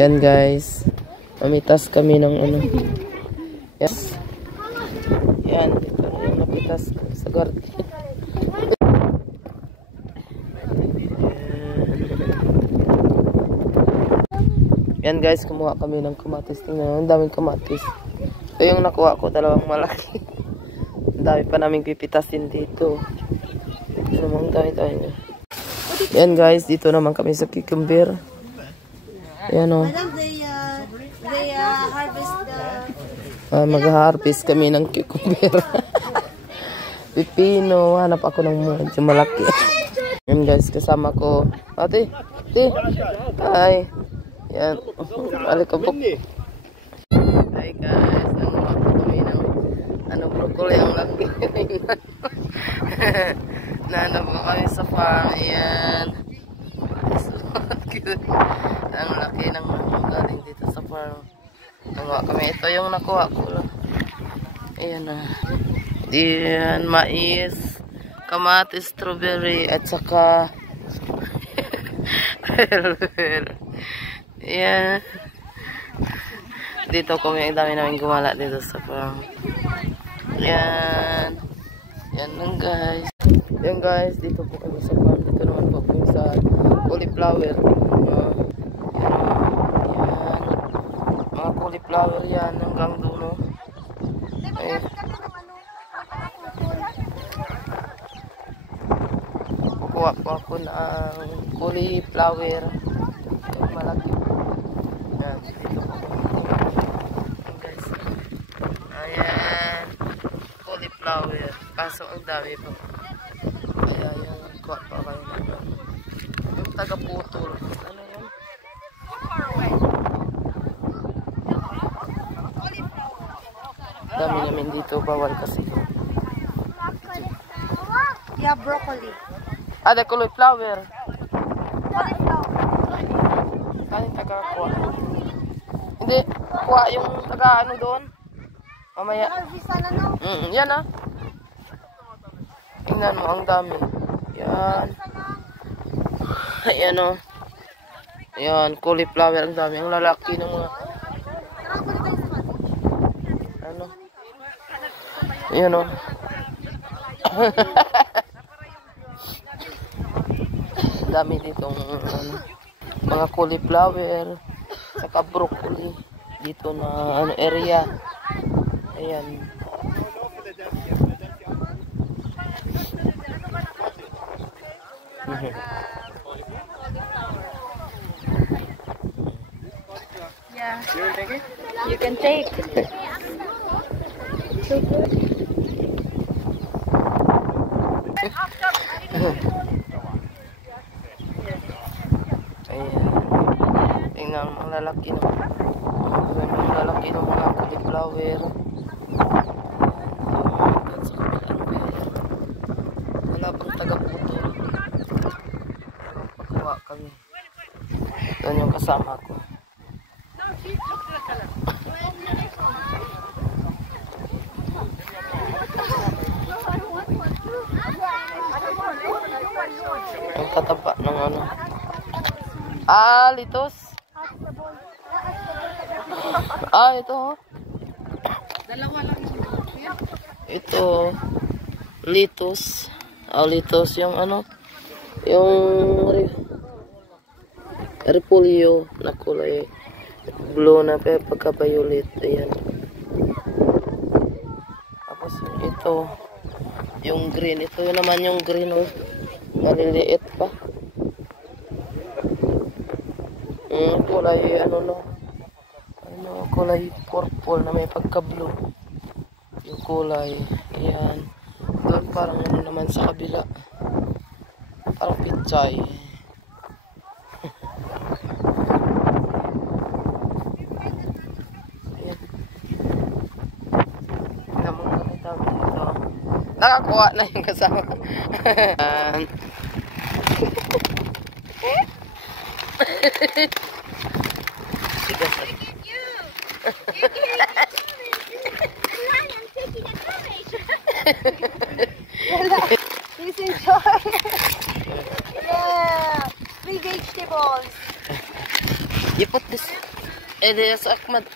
Yan guys. Mamitas kami ng ano. Yes. Yan. Ito na yung napitas sa garden. Yan guys, kumuha kami ng kamatis. Tingnan, ang daming kamatis. Ito yung nakuha ko, dalawang malaki. Ang dami pa naming pipitasin dito. Ito naman, dami-dami niya. Yan guys, dito naman kami sa cucumber. Yan o. They harvest the... Mag-harvest kami ng cucumber. Pipino, hanap ako ng medyo malaki. Yan guys, kasama ko. Ate, ay. Yan. Alikabok. Hi guys, nanguha po kami ng broccoli ang laki. Nanap po kami sa farm. Ayan. Ang laki ng galing dito sa farm. Nanguha kami. Ito yung nakuha ko lang. Ayan na. Diyan, mais, kamatis, strawberry, at saka yan. Dito kami, ang dami namin gumala dito sa farm. Yan. Yan lang guys. Yan guys, dito po kami sa farm. Dito naman po kami sa cauliflower. Yan. Mga cauliflower yan hanggang dulo. Ayan. Kukuha po ako ng cauliflower. Yung malaki. Yan, dito po. Guys. Ayan. Cauliflower. Kaso ang dami po. Kaya yung kuha pa kayo naman. Yung taga-putol. Ano yun? Dami namin dito. Bawal kasi. Yeah, broccoli. Ada cauliflower. Ano taga-kuha? Hindi. Kuha yung taga-ano doon. Mamaya. Yan ah. Tingnan mo, ang dami. Yan. Ayan o. Ayan, cauliflower, ang dami. Ang lalaki ng mga... Ano? Ayan o. Dami ditong mga cauliflower, saka broccoli dito na area. Ayan. Yeah. You can take. Ayan. Tingnan ang lalaki ng mga cauliflower. Wala pang taga-putol. Pagkuha kami. Doon yung kasama ko. Ang tataba ng ano. Litos. Ito. Dalawa lang yun. Ito. Litos. Litos yung ano. Yung repolyo na kulay blue na pagka-violet. Ayan. Tapos ito. Yung green. Ito yun naman yung green. Oh. Maliliit pa. Kulay kulay purple na may pagka-blue. Yung kulay. Ayan. Doon parang ano naman sa kabila. Parang pichay. Ayan. Namang kami dito. Nakakuha na yung kasama. Ayan. He's enjoying. Yeah, free vegetables. You put this. There's Ahmad.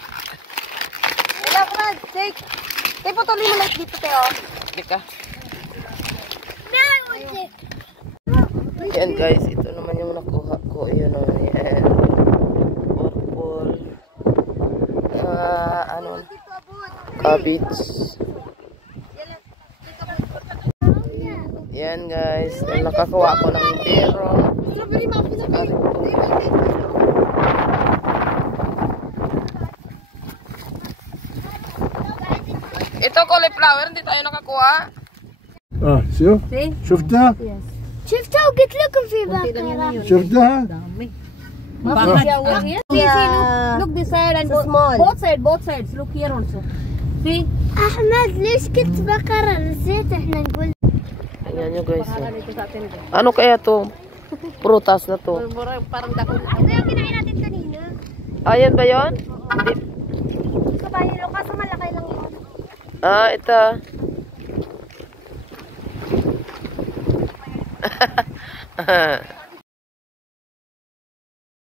Wala, Ahmad. Take. Take, patuloy mo lang dito, Teo. Dika. Yan guys, ito naman yung nakuha ko. Yun naman yan. Purple. Cabbage. Yan guys, nakakuha ko ng pero. Ito cauliflower, hindi tayo nakakuha. شوف شفتها شفتها وقلت لكم في بقرة. شفتها Look this side and both sides. Look here also. See? أحمد ليش كنت بقرة؟ نسيت احنا نقول. Ayan nyo guys. Ano kaya to? Prutas na to. Parang dako. Ito yung kinain natin kanina. Ayan ba yun? Sa bayo, kaso malaki lang yun. Ito.